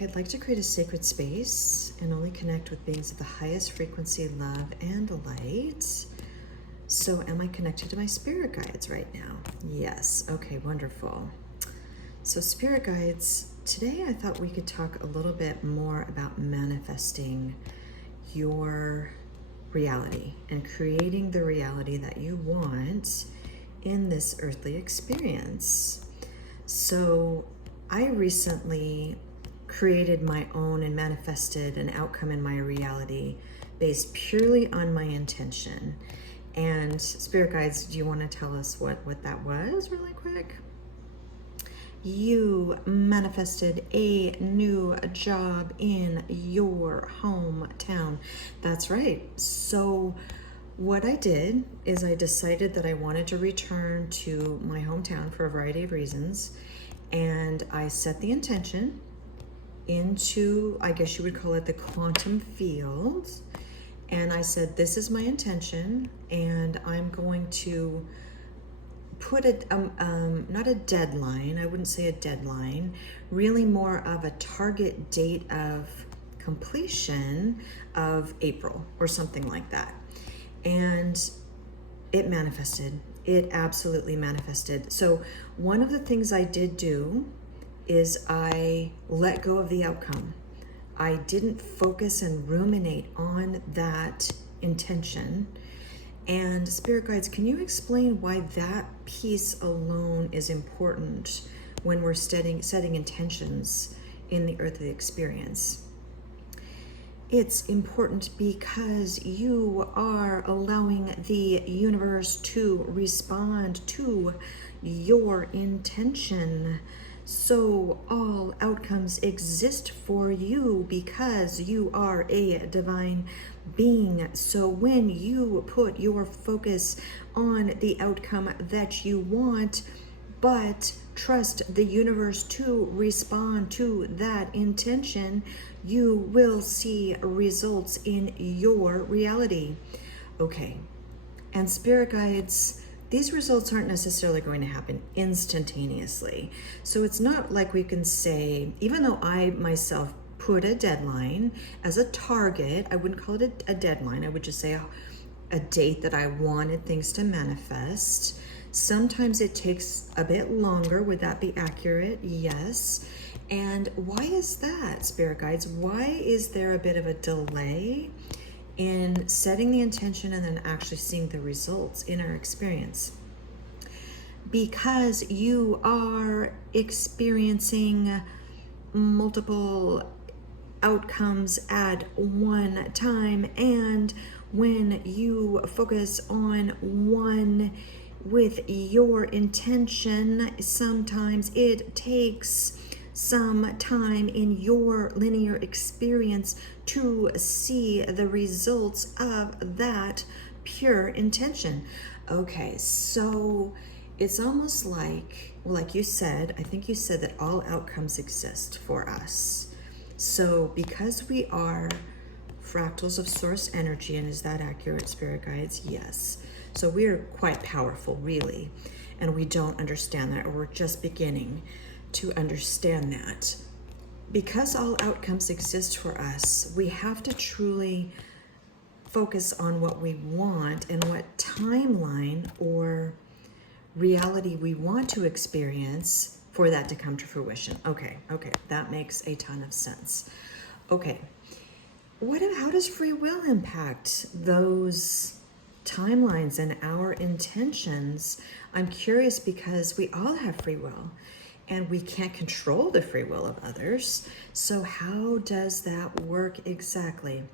Okay, I'd like to create a sacred space and only connect with beings of the highest frequency, love, and light. So, am I connected to my spirit guides right now? Yes. Okay, wonderful. So, spirit guides, today I thought we could talk a little bit more about manifesting your reality and creating the reality that you want in this earthly experience. So, I recently created my own and manifested an outcome in my reality based purely on my intention. And spirit guides, do you want to tell us what that was really quick? You manifested a new job in your hometown. That's right. So what I did is I decided that I wanted to return to my hometown for a variety of reasons. And I set the intention into, I guess you would call it the quantum field. And I said, this is my intention, and I'm going to put not a deadline, I wouldn't say a deadline, really more of a target date of completion of April or something like that. And it manifested. It absolutely manifested. So one of the things I did do is I let go of the outcome. I didn't focus and ruminate on that intention. And spirit guides, can you explain why that piece alone is important when we're setting intentions in the earthly experience? It's important because you are allowing the universe to respond to your intention. So all outcomes exist for you because you are a divine being. So when you put your focus on the outcome that you want, but trust the universe to respond to that intention, you will see results in your reality. Okay, and spirit guides, these results aren't necessarily going to happen instantaneously. So it's not like we can say, even though I myself put a deadline as a target, I wouldn't call it a deadline, I would just say a date that I wanted things to manifest. Sometimes it takes a bit longer. Would that be accurate? Yes. And why is that, spirit guides? Why is there a bit of a delay in setting the intention and then actually seeing the results in our experience? Because you are experiencing multiple outcomes at one time, and when you focus on one with your intention, sometimes it takes some time in your linear experience to see the results of that pure intention. Okay, so it's almost like you said, I think you said that all outcomes exist for us. So because we are fractals of source energy, and is that accurate, spirit guides? Yes. So we're quite powerful, really, and we don't understand that, or we're just beginning to understand that. Because all outcomes exist for us, we have to truly focus on what we want and what timeline or reality we want to experience for that to come to fruition. Okay, that makes a ton of sense. Okay, how does free will impact those timelines and our intentions? I'm curious because we all have free will and we can't control the free will of others. So how does that work exactly?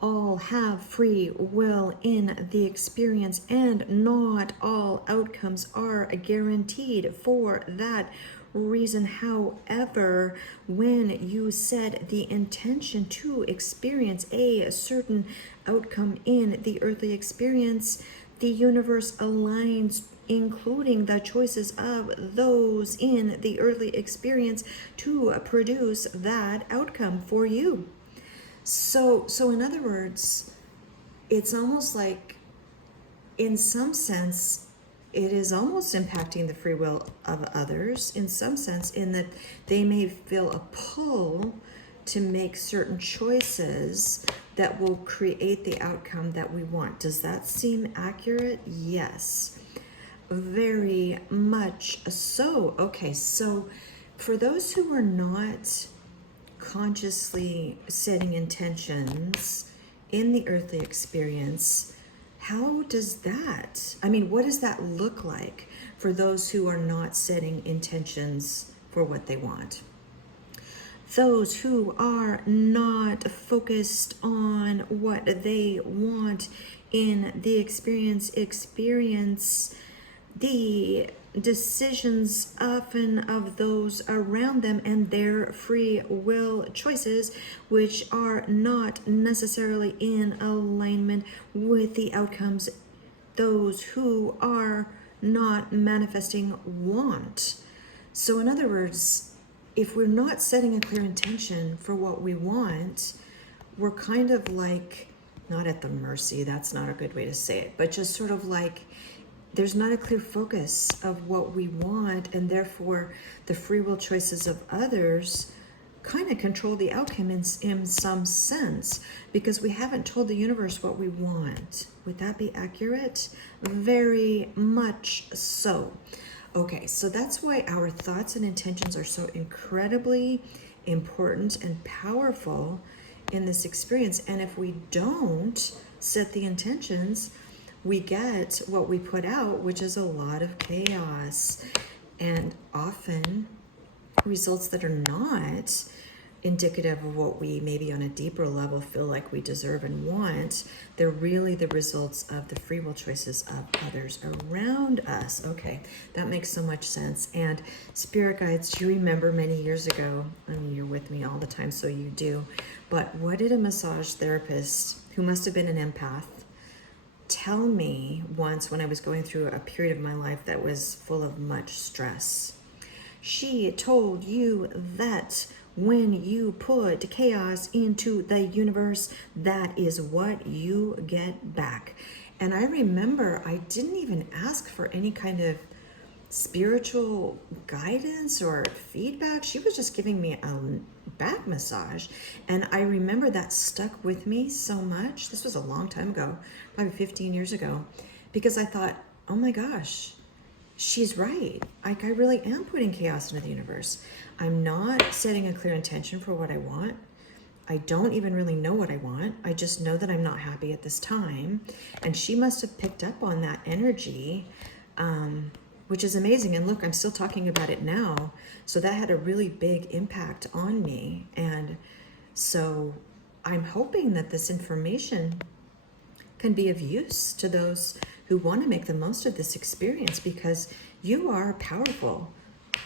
All have free will in the experience, and not all outcomes are guaranteed for that reason. However, when you set the intention to experience a certain outcome in the earthly experience, the universe aligns, including the choices of those in the earthly experience, to produce that outcome for you. So in other words, it's almost like, in some sense, it is almost impacting the free will of others in some sense, in that they may feel a pull to make certain choices that will create the outcome that we want. Does that seem accurate? Yes, very much so. Okay, so for those who are not consciously setting intentions in the earthly experience, how does that, I mean, what does that look like for those who are not setting intentions for what they want? Those who are not focused on what they want in the experience the decisions often of those around them and their free will choices, which are not necessarily in alignment with the outcomes those who are not manifesting want. So in other words, if we're not setting a clear intention for what we want, we're kind of like, not at the mercy, that's not a good way to say it, but just sort of like there's not a clear focus of what we want, and therefore the free will choices of others kind of control the outcome in some sense, because we haven't told the universe what we want. Would that be accurate? Very much so. Okay, so that's why our thoughts and intentions are so incredibly important and powerful in this experience. And if we don't set the intentions, we get what we put out, which is a lot of chaos and often results that are not indicative of what we maybe on a deeper level feel like we deserve and want. They're really the results of the free will choices of others around us. Okay, that makes so much sense. And spirit guides, do you remember many years ago, I mean, you're with me all the time, so you do, but what did a massage therapist who must have been an empath tell me once when I was going through a period of my life that was full of much stress? She told you that when you put chaos into the universe, that is what you get back. And I remember I didn't even ask for any kind of spiritual guidance or feedback. She was just giving me a back massage. And I remember that stuck with me so much. This was a long time ago, probably 15 years ago, because I thought, oh my gosh, she's right. Like, I really am putting chaos into the universe. I'm not setting a clear intention for what I want. I don't even really know what I want. I just know that I'm not happy at this time. And she must have picked up on that energy, which is amazing. And look, I'm still talking about it now. So that had a really big impact on me. And so I'm hoping that this information can be of use to those who want to make the most of this experience, because you are powerful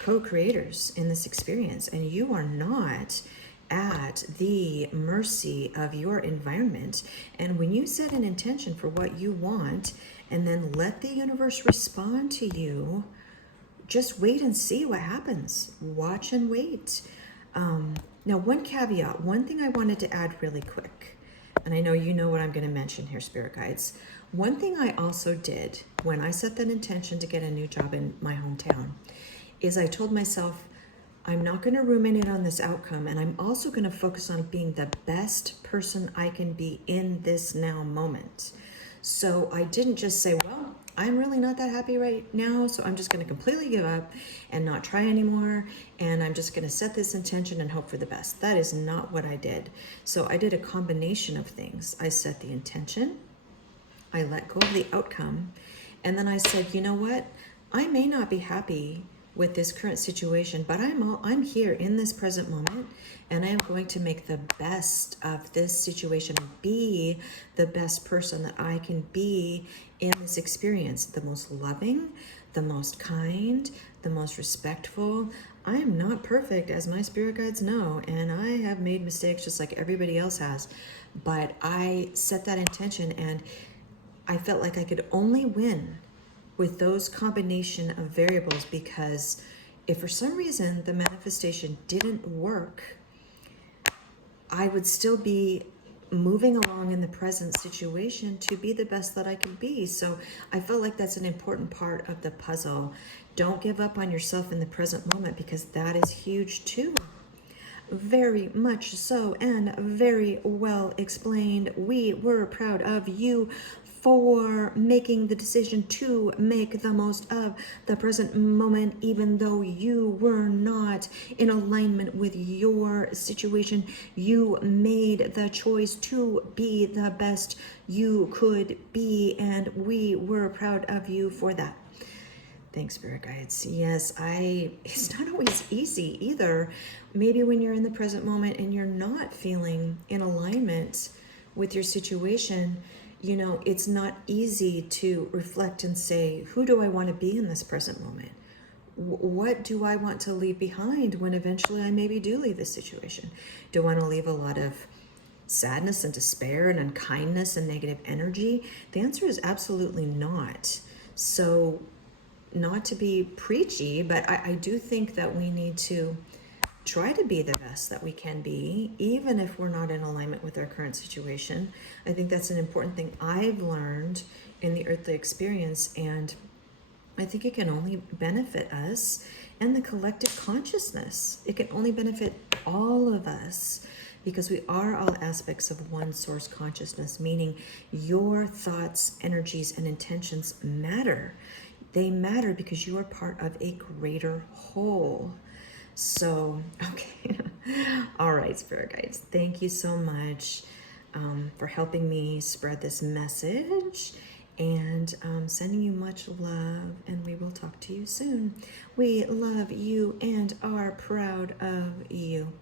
co-creators in this experience, and you are not at the mercy of your environment. And when you set an intention for what you want and then let the universe respond to you, just wait and see what happens. Watch and wait. Now, one caveat, one thing I wanted to add really quick, and I know you know what I'm going to mention here, spirit guides. One thing I also did when I set that intention to get a new job in my hometown is I told myself, I'm not going to ruminate on this outcome, and I'm also going to focus on being the best person I can be in this now moment. So I didn't just say, well, I'm really not that happy right now, so I'm just going to completely give up and not try anymore, and I'm just going to set this intention and hope for the best. That is not what I did. So I did a combination of things. I set the intention, I let go of the outcome, and then I said, you know what? I may not be happy with this current situation, but I'm here in this present moment, and I am going to make the best of this situation, be the best person that I can be in this experience, the most loving, the most kind, the most respectful. I am not perfect, as my spirit guides know, and I have made mistakes just like everybody else has, but I set that intention, and I felt like I could only win with those combination of variables, because if for some reason the manifestation didn't work, I would still be moving along in the present situation to be the best that I can be. So I feel like that's an important part of the puzzle. Don't give up on yourself in the present moment, because that is huge too. Very much so, and very well explained. We were proud of you for making the decision to make the most of the present moment, even though you were not in alignment with your situation. You made the choice to be the best you could be, and we were proud of you for that. Thanks, Spirit Guides. Yes, it's not always easy either. Maybe when you're in the present moment and you're not feeling in alignment with your situation, it's not easy to reflect and say, who do I want to be in this present moment? What do I want to leave behind when eventually I maybe do leave this situation? Do I want to leave a lot of sadness and despair and unkindness and negative energy? The answer is absolutely not. So, not to be preachy, but I do think that we need to try to be the best that we can be, even if we're not in alignment with our current situation. I think that's an important thing I've learned in the earthly experience, and I think it can only benefit us and the collective consciousness. It can only benefit all of us, because we are all aspects of one source consciousness, meaning your thoughts, energies, and intentions matter. They matter because you are part of a greater whole. So, okay. All right, Spirit Guides. Thank you so much for helping me spread this message, and sending you much love, and we will talk to you soon. We love you and are proud of you.